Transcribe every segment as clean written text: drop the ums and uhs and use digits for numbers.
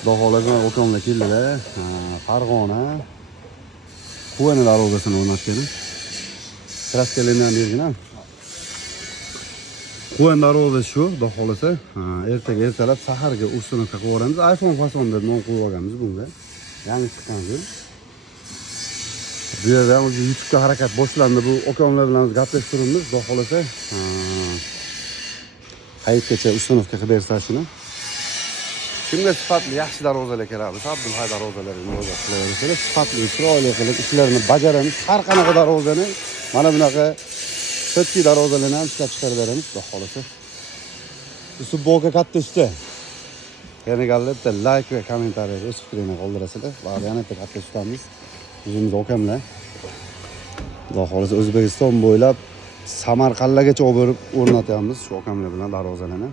Xudo okamlar keldilar. Farg'ona. Quvana darvozasini o'rnatgan. Kraskalardan bergina. Quvana darvozasi shu, xudo xolasa. Ertaga ertalab saharga ustunovka qilib yuboramiz. iPhone fasonda nom qo'yib olganmiz bunga. Yangi chiqqan yo'l. Bu yerda o'zi YouTube'ga harakat boshlandi. Bu okamlar bilan gaplashib turibmiz. Xudo xolasa. Hayitgacha ustunovka qilib bersa shuni. Kimga sifatli yaxshi darvozalar kerak bo'lsa, Abdulhay darvozalariga murojaat qilaversangiz, sifatli, chiroyli qilib ishlarni bajaramiz. Har qanaqa darvozani mana bunaqa sotki darvozalarni ham ishlab chiqarib beramiz, xudo xolasa. Futbolga katta usta. Yana bitta like va kommentariy o'z fikringizni qoldirasizlar. Va yana bitta katta ustamiz. O'zimiz okamlar. Xudo xolasa O'zbekiston bo'ylab Samarqandgacha olib borib o'rnatyapmiz shu okamlar bilan darvozalarni.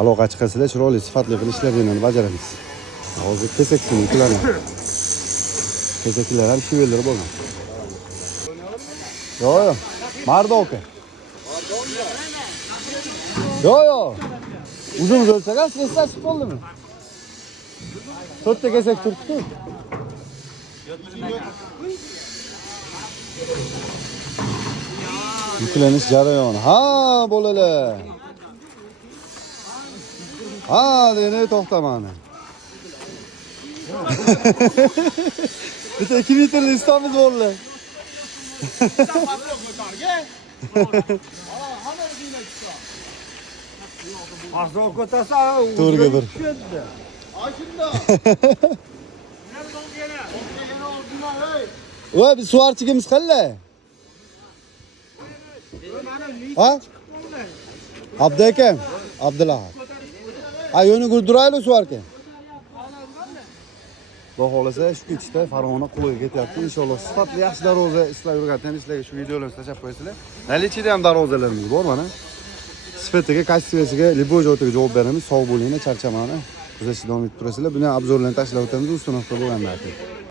Aloqa chiqasizlar, chiroyli, sifatli qilib ishlarni bajaramiz. Hozir kesaksin ularni. Kesaklar ham shu yerda bo'lgan. Yo. Mardoka. Yo. Uzun o'lsaga stressasiz bo'ldimi? To'rtta kesak turibdi. Yüklenish jarayoni. Ha, bo'lalar. Ha, dene to'xtamani. Bitta 2 metrli istamiz bo'ldi. Asıl kotası To'rga bir. Voy, biz suvarchigimiz qanday? Ha? Abdu akam, Abdulahad. Ayoni gurdirayli suvarka. Xudo xolasa shu ketishda Farg'ona Quvaga ketyapti. Inshaalloh sifatli yaxshi darvoza ishlab yurgan ishlarga shu videolarni tashlab qo'yasizlar. Nalichida ham darvozalarimiz bor mana. Sifatiga, kачествосiga, любой joyga javob beramiz. Sog' bo'linglar, charchamani. Kuzatishda davom etib turasizlar. Buni obzorlarni tashlab o'tamiz, ustunovka bo'lgandan keyin.